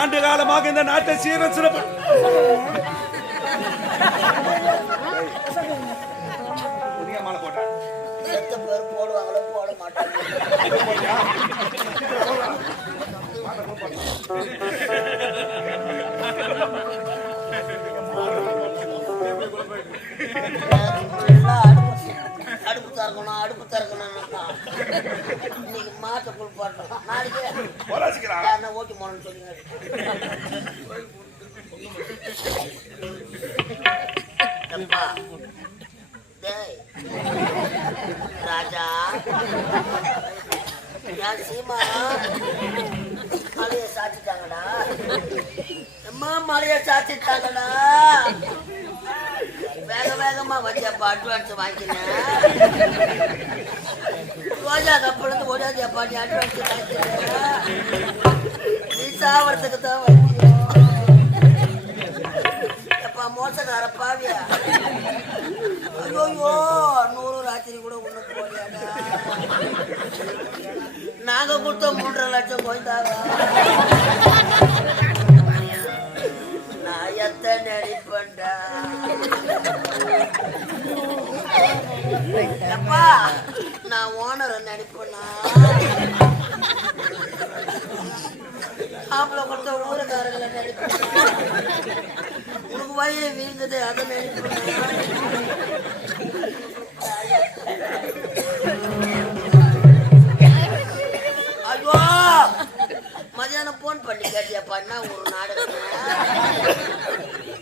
ஆண்டு காலமாக இந்த நாட்டை சீர சிறப்பு மாலை போட்டேன். போடுவாங்களோ போட மாட்டாங்க. அடுப்பு திறக்கணும் அடுப்பு திறக்கணும். இன்னைக்கு மாட்டை குளிப்பாட்டணும். நாளைக்கு ஓகே போனோம்னு சொல்லுங்க. ராஜா என் சீமா மலையை சாத்திட்டாங்கடா. அம்மா மலையை சாத்திட்டாங்கடா. வேக வேகமா வச்சியாப்பா அட்வான்ஸ் வாங்கினேன். ரோஜா கப்பலேருந்து ஓடாதியாப்பா நீ அட்வான்ஸ் வாங்கினேன். நீ சாவறதுக்கு தான் வைக்கணும். எப்பா மோசக்கார பாவியா. ஐயோ 100 ராத்திரி கூட ஒண்ணு போலியாடா. நாங்க கொடுத்த 3.5 லட்சம் போய்த்தாங்க. நான் எத்தனை நடிப்பேன்டா. அப்பா நான் ஓனரை நடிப்பேன்னா ஆம்பளை கொடுத்த ஊருக்காரங்களை நடிப்பேன். உனக்கு வயிறு வீங்குது அதை நடிப்பேன். ஐயோ மதியானம் போன் பண்ணி கேட்டியாப்பா என்ன ஒரு நாடகம்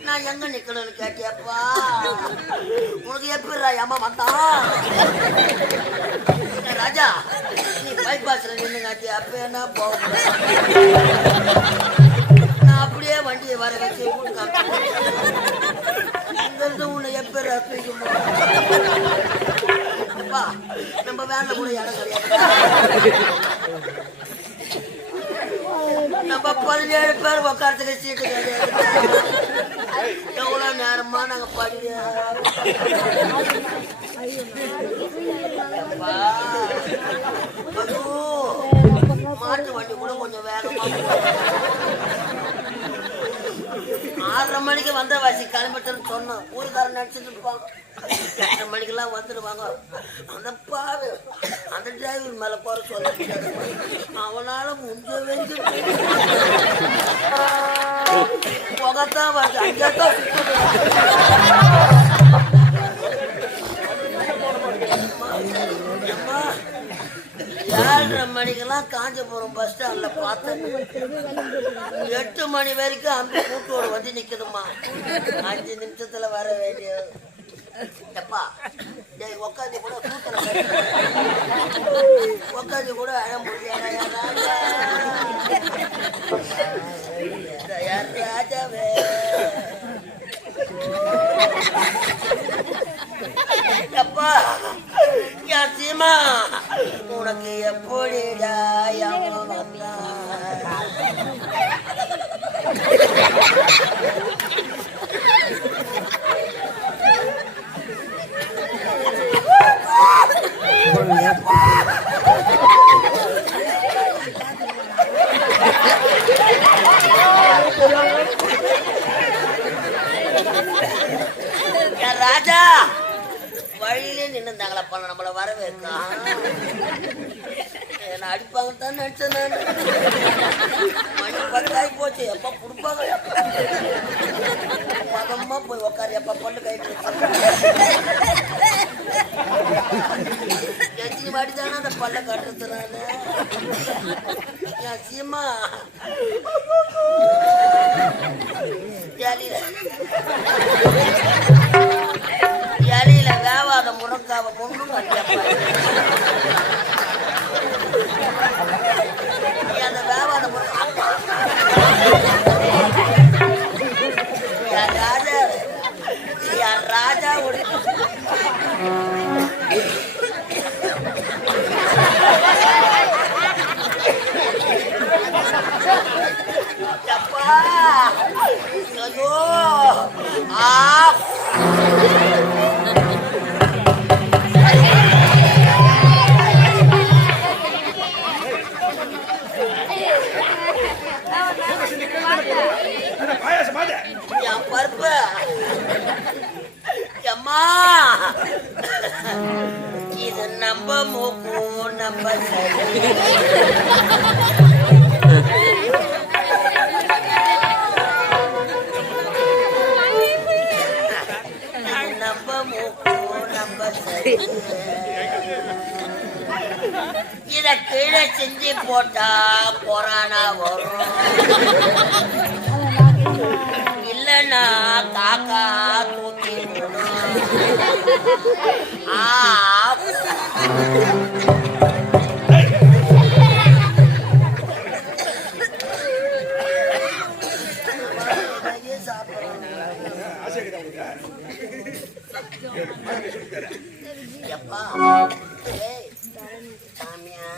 நான் எங்க நிக்கணும்னு கேட்டியாப்பா. உனக்கு எப்படிடா ஏமா வந்தான் ராஜா நீ பைபாஸ்ல நின்று காட்டிய அப்ப என்ன போக நான் அப்படியே வண்டியை வர வச்சு இங்கிருந்து உன்னை எப்படா தூக்குமா. நம்ம வேலை கூட இடம் கிடையாது. நம்ம 17 பேர் உட்காரத்துக்கு சீட்டு கிடையாது. எவ்வளவு நேரமா நாங்க மாட்டு வண்டி கூட கொஞ்சம் வேகமா 6:30 மணிக்கு வந்த வாசி கிளம்பிட்டேன்னு சொன்னோம். ஊருக்காரன் நினைச்சிட்டு இருப்பாங்க 8 மணிக்கெல்லாம் வந்துடுவாங்க. அந்த பாவு அந்த டிரைவர் மேல போற சொல்ல அவனால முடிஞ்ச வரைக்கும் புகத்தான் வருது. 7:30 மணிக்கெல்லாம் காஞ்சிபுரம் பஸ் ஸ்டாண்ட்ல பார்த்தேன். 8 மணி வரைக்கும் அந்த கூட்டோடு வந்து நிக்குதுமா. 5 நிமிஷத்துல வர வேண்டிய எப்பா உட்காந்து கூட கூட்டல உட்காந்து கூட அழ முடியாது. ராஜாவே அப்பா என் சீமா உனக்கு எப்படிடா வந்தா ராஜா வழியிலே நின்றுந்தாங்களா பண்ண நம்மள வரவேற்கா என்ன அடிப்பாங்க தான் நினைச்சேன். மணி 10 ஆகி போச்சு. எப்ப கொடுப்பாங்க பதமா போய் உக்காரு. எப்ப பொண்ணு கைட்டு எத்தனை வாடி தானே அந்த பல்ல கட்டுறதுனால என் சீமா இலையில வேவாத முருங்காவை பொண்ணும் அந்த வேவாத முருங்கா ராஜா ராஜா ஐயோ ஆ என் பருப்பு அம்மா இது நம்ம மூக்கும் நம்ம நம்ம மூக்கும் நம்ம இத கீழே செஞ்சு போட்டா கொரோனா வரும் இல்லன்னா காக்கா தூக்கி எப்பா சாமியா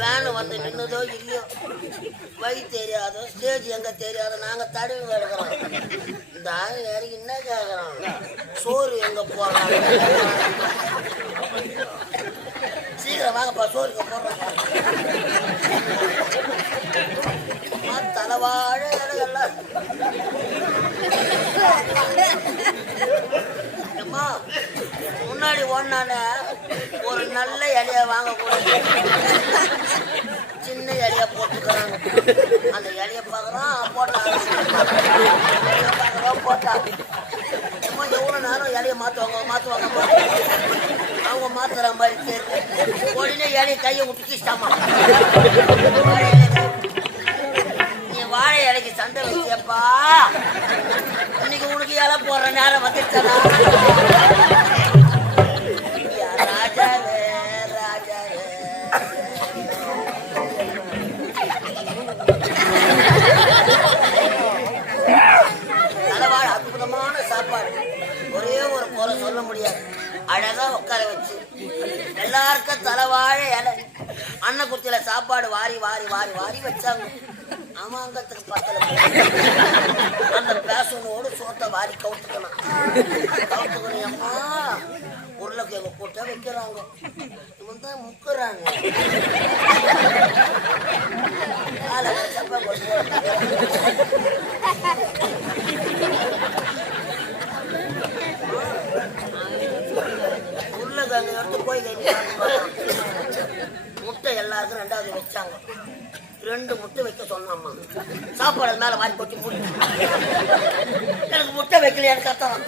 வேனு வந்து நின்னதோ இல்லையோ வழி தெரியாதோ ஸ்டேஜ் எங்க தெரியாதோ நாங்க தடவி கிடக்குறோம் இந்த ஆள் யாருக்கு என்ன கேட்கறோம் சோறு எங்க போறோம் சீக்கிரம் வாங்கப்பா சோறுக்கு போடுறோம் தலைவாழ இலைகள்லாம் முன்னாடி ஒன்னான ஒரு நல்ல இலைய வாங்கக்கூடாது சின்ன இலைய போட்டுக்கிறாங்க அந்த இலைய பார்க்குறோம் போட்டா எவ்வளோ நேரம் இலைய மாற்றுவாங்க அவங்க மாத்துற மாதிரி தெரியுது உடனே இலைய கையை விட்டுக்கிட்டாமா நீ வாழை இலைக்கு சண்டை வச்சியப்பா இன்னைக்கு உனக்கு இலை போடுற நேரம் வந்துச்சா ராஜாவே தலைவாழ அற்புதமான சாப்பாடு ஒரே ஒரு குறை சொல்ல முடியாது அழகா உட்கார வச்சு எல்லாருக்கும் தலைவாழ இலை அன்னக்குத்தியில சாப்பாடு வாரி வாரி வாரி வாரி வச்சாங்க அமாங்கத்துக்கு பத்தல அந்த பேசனோடு சோத்தை வாரி கவுத்துக்கணும் அம்மா உருளைக்கிழங்கு போட்டா வைக்கிறாங்க இவன் தான் முக்குறாங்க உருளைக்கிழங்கு எடுத்து போய் முட்டை எல்லாருக்கும் 2வது வச்சாங்க 2 முட்டை வைக்க சொன்னாம்மா சாப்பாடு மேல வாரி கொட்டி மூடி எனக்கு முட்டை வைக்கல எனக்கு கத்தலாம்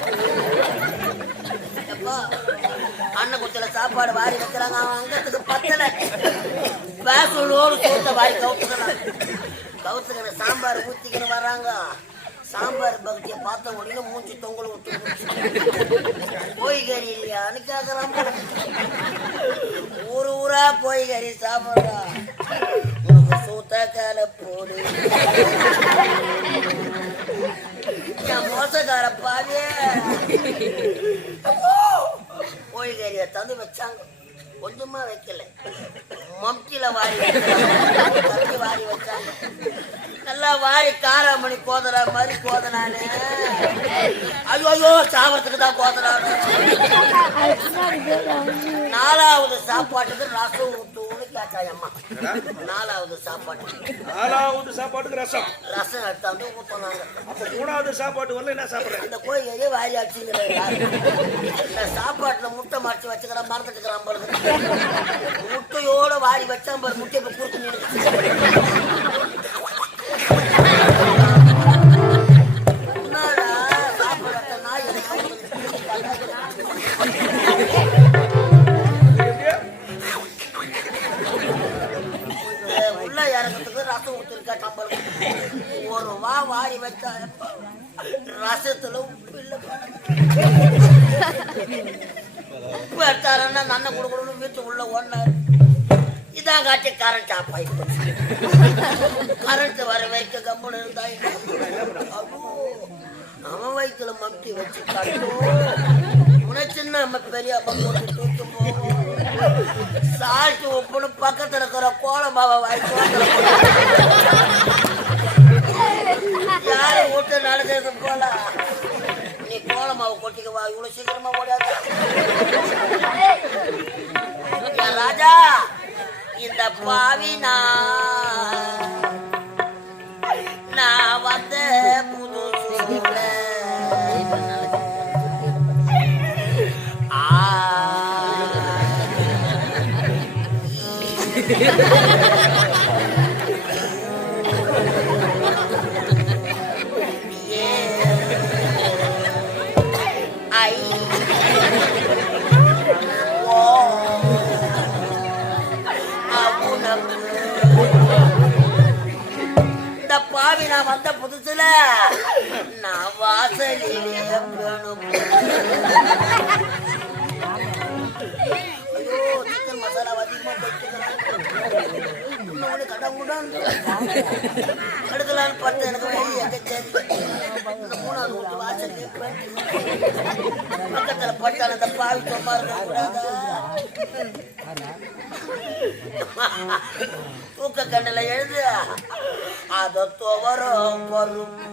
அண்ணன் குச்சில சாப்பாடு வாரி வைக்கிறாங்க அவன் அங்கத்துக்கு பத்தல பேசலோடு சோத்த வாரி கவுத்துக்கிற சாம்பார் ஊத்திக்கின்னு வர்றாங்க சாம்பார் பக்தியை பார்த்த உடனே மூச்சு தொங்கல் விட்டு போய்கறி இல்லையான்னு கேட்கலாம் ஊரா போய்கறி சாப்பிட்றா சூத்த கால போடு என் மோசக்கார பாவே கோழிக்கறியை தந்து வச்சாங்க கொஞ்சமா வைக்கல மம்கில வாரி வச்சாங்க நல்லா வாரி காராமணி கோதரா மாதிரி கோதனானே ஐயோ சாவறதுக்கு தான் கோதனானு 4வது சாப்பாட்டுக்கு ரசம் ஊத்துன்னு கேட்டாய் அம்மா 4வது சாப்பாட்டுக்கு ரசம் எடுத்தாந்து ஊத்தினாங்க 3வது சாப்பாட்டு வரல என்ன சாப்பிடுறேன் இந்த கோழிக்கறியை வாரி அடிச்சுங்கிற இந்த சாப்பாட்டுல முட்டை மறைச்சு வச்சுக்கிறான் மறந்துட்டுக்கிறான் பாருங்க முட்டையோட வாரி வச்சா பாரு முட்டை இப்ப குறுக்கு உள்ள இறங்கிறதுக்கு ரசம் ஊத்திருக்கா நம்மளுக்கு ஒரு வாரி வச்சா ரசத்துல உப்பு இல்லை உப்பு எடுத்தாருன்னா நன்ன கொடுக்கணும்னு வீட்டு உள்ள ஒன்னாரு இதான் காட்டி கரண்ட் ஆஃப் ஆகி கரண்ட் வர வரைக்கும் கம்முன்னு இருந்தா அவன் வயிற்றுல மம்டி வச்சு கட்டும் உன சின்ன நம்ம பெரிய அப்பா போட்டு தூக்கம் போவோம் சால்ட்டு உப்புன்னு பக்கத்துல இருக்கிற கோலமாவை வாய்ப்பு யாரை விட்டு நடந்தது போல நீ கோலமாவை கொட்டிக்கவா இவ்வளவு சீக்கிரமா ஓடாத ராஜா இந்த பாவி நான் வந்த புது சூழல இந்த பாவி நான் வந்த புதுசுல நான் வாசலிலே ஐயோ சிக்கன் மசாலா அதிகமா எடுக்கலான்னு பார்த்து எனக்கு மூணாவது வீட்டு வாசல் பக்கத்துல பட்டான அந்த பாவி சும்மா தூக்க கண்ணுல எழுது அத துவரும் பருப்பு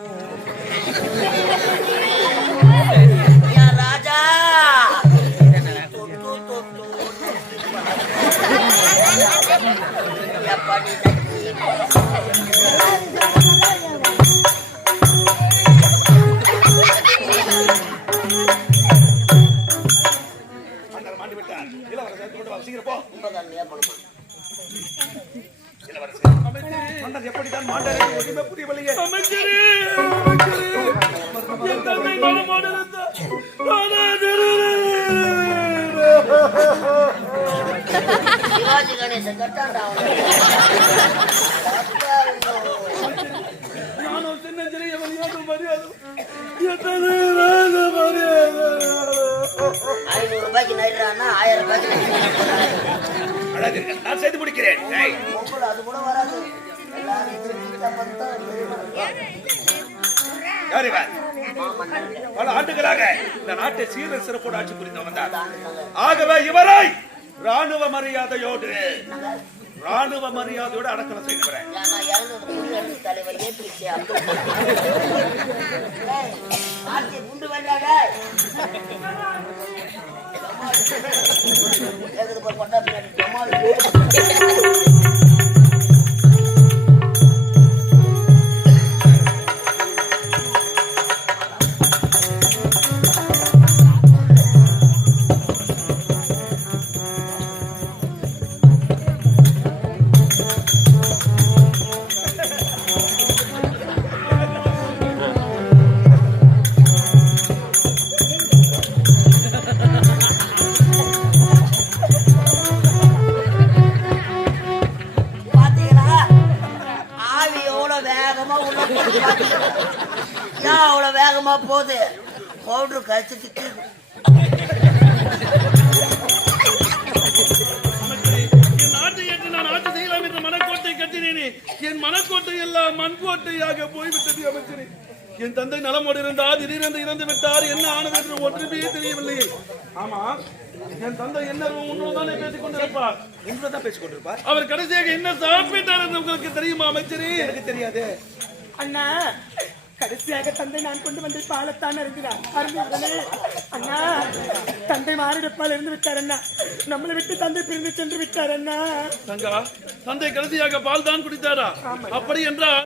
ராஜா தொட்டு தொட்டு எப்படி எப்படித்தான் மாண்டாரே புரியவில்லையே சிவாஜி கணேசன் கட்டாண்டா நானும் சின்ன சிறிய மரியாதை 500 ரூபாய்க்கு நைட்ரானா 1000 ரூபாய்க்கு நான் செய்து முடிக்கிறேன் அது கூட வராது பல ஆண்டுகளாக இந்த நாட்டை சீரர் சிறப்போடு ஆட்சி புரிந்து வந்தார். ஆகவே இவரை ராணுவ மரியாதையோடு அடக்கலம் செய்கிறேன். தலைவர் ஏபிஜே அப்துல் குண்டு வேண்டாங்க அவ்வளவு வேகமா போகுது பவுடர் கழிச்சுட்டு என் மனக்கோட்டை எல்லாம் மண்கோட்டையாக போய்விட்டது அமைச்சரே. என் தந்தை நலமோடு இருந்தார், திடீரென்று இறந்து விட்டார். என்ன ஆனது என்று ஒன்றுமே தெரியவில்லை. ஆமா, என் தந்தை என்ன உன்னோதானே பேசிக் கொண்டிருப்பார், உங்களதான் பேசிக் கொண்டிருப்பார். அவர் கடைசியாக என்ன சாப்பிட்டார் என்று உங்களுக்கு தெரியுமா அமைச்சரே? எனக்கு தெரியாது அண்ணா. கடைசியாக தந்தை நான் கொண்டு வந்து பாலத்தான் இருக்கிறார். அண்ணா, தந்தை மாரடைப்பால் இருந்து விட்டார் அண்ணா. நம்மளை விட்டு தந்தை பிரிந்து சென்று விட்டார் அண்ணா. தங்கா, தந்தை கடைசியாக பால் தான் குடித்தாரா? அப்படி என்றால்